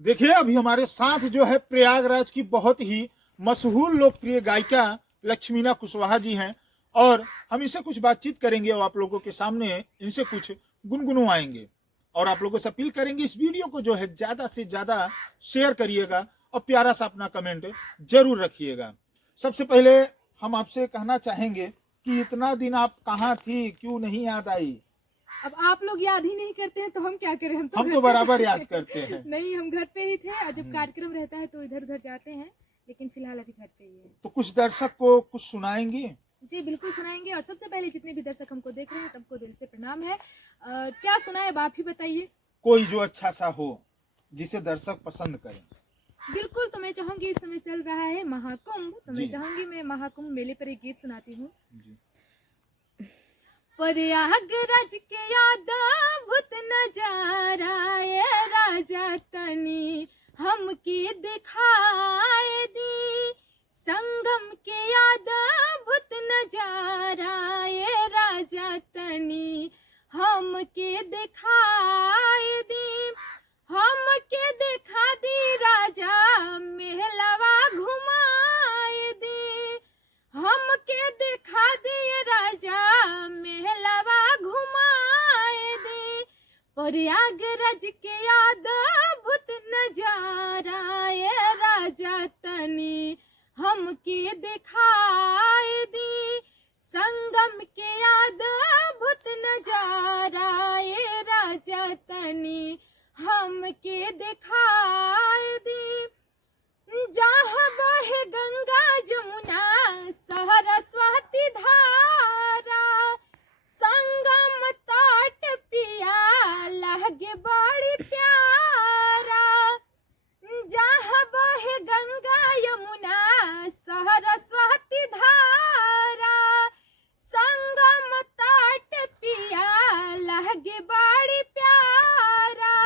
देखिए अभी हमारे साथ जो है प्रयागराज की बहुत ही मशहूर लोकप्रिय गायिका लक्ष्मीना कुशवाहा जी हैं और हम इनसे कुछ बातचीत करेंगे और आप लोगों के सामने इनसे कुछ गुनगुनवाएंगे और आप लोगों से अपील करेंगे इस वीडियो को जो है ज़्यादा से ज़्यादा शेयर करिएगा और प्यारा सा अपना कमेंट जरूर रखिएगा। सबसे पहले हम आपसे कहना चाहेंगे कि इतना दिन आप कहाँ थी, क्यों नहीं याद आई? अब आप लोग याद ही नहीं करते हैं तो हम क्या करें। हम तो बराबर याद करते हैं। नहीं, हम घर पे ही थे और जब कार्यक्रम रहता है तो इधर उधर जाते हैं, लेकिन फिलहाल अभी घर पे ही है। तो कुछ दर्शक को कुछ सुनाएंगे? जी बिल्कुल सुनाएंगे। और सबसे पहले जितने भी दर्शक हमको देख रहे हैं सबको दिल से प्रणाम है। क्या सुनाए अब आप ही बताइए। कोई जो अच्छा सा हो जिसे दर्शक पसंद करें। बिल्कुल, तो मैं चाहूंगी इस समय चल रहा है महाकुंभ, तो मैं चाहूंगी मैं महाकुंभ मेले पर एक गीत सुनाती हूँ। प्रयागराज के अद्भुत नजारा ये राजा तनी हमके दिखाए दी, संगम के अद्भुत नजारा ये राजा तनी हमके दिखाए दी, हमके दिखा दी राजा मेहलवा घुमाए दी, हमके दिखा दी राजा मेहलवा घुमाए दी, प्रयागराज के अद्भुत नजारा ये राजा तनी हमके दिखाए दी, संगम के अद्भुत नजारा ये राजा तनी हमके दिखाए दी, जहाँ बहे गंगा जमुना सरस्वती धारा, संगम तट पिया लगे बड़ी प्यारा, जहाँ बहे गंगा यमुना सरस्वती धारा, संगम तट पिया लगे बड़ी प्यारा,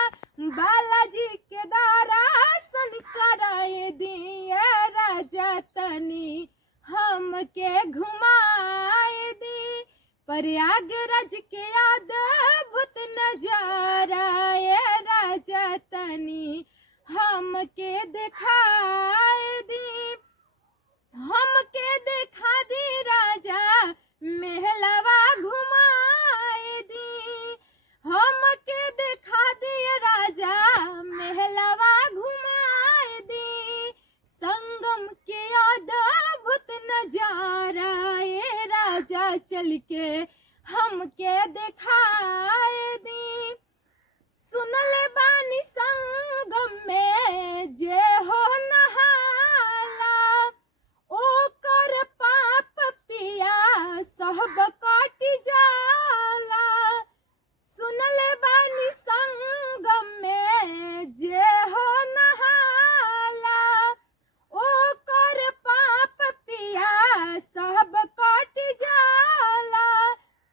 बालाजी के दर्शन कराए दिए राजा तनी हमके घुमाए दी, प्रयागराज के अद्भुत नजारा ये राजा तनी हमके दिखाए दी, हमके दिखा दी राजा मेहलवा घुमाए दी, हमके दिखा दी राजा मेहलवा घुमाए दी, संगम के अद्भुत नजारा ये राजा चल के हमके दिखाए दी, सुनले बानी संगम में जे हो नहाला, ओकर पाप पिया सब काटी जाला, सुनले बानी संगम में जे हो नहाला, ओकर पाप पिया सब काटी जाला,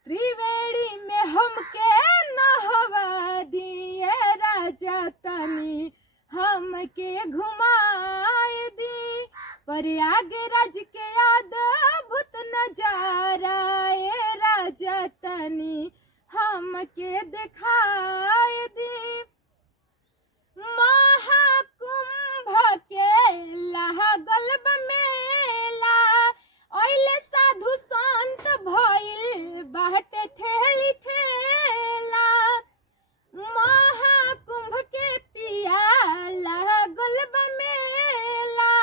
त्रिवेणी में हमके नहवा दिए राजा तनी हमके घुमाए दी, प्रयागराज के अद्भुत नजारा ये राजा तनी हमके दिखाए दी, महाकुंभ के लागल बा मेला, ओइले साधु संत भइल बाटे ठेली ठेला, महाकुंभ के पिया लागल बा मेला,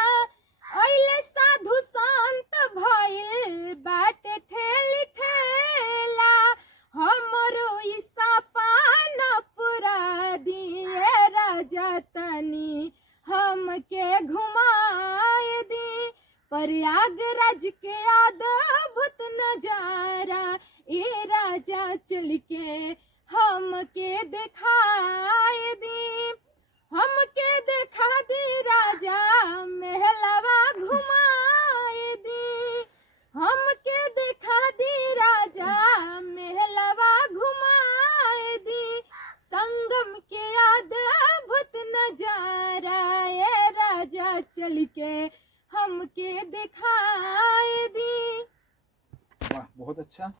ओइले साधु संत भइल बाटे ठेली ठेला, हमरो ई सपना पूरा दिए राजा तनी हमके घुमाए दी, प्रयागराज के अद्भुत नजारा ये राजा चल के हमके दिखाए दी, हमके दिखा दी राजा मेहलवा घुमाए दी, हमके दिखा दी राजा मेहलवा घुमाए दी, संगम के अद्भुत नजारा ये राजा चल के हमके दिखाए दी। वाह, बहुत अच्छा।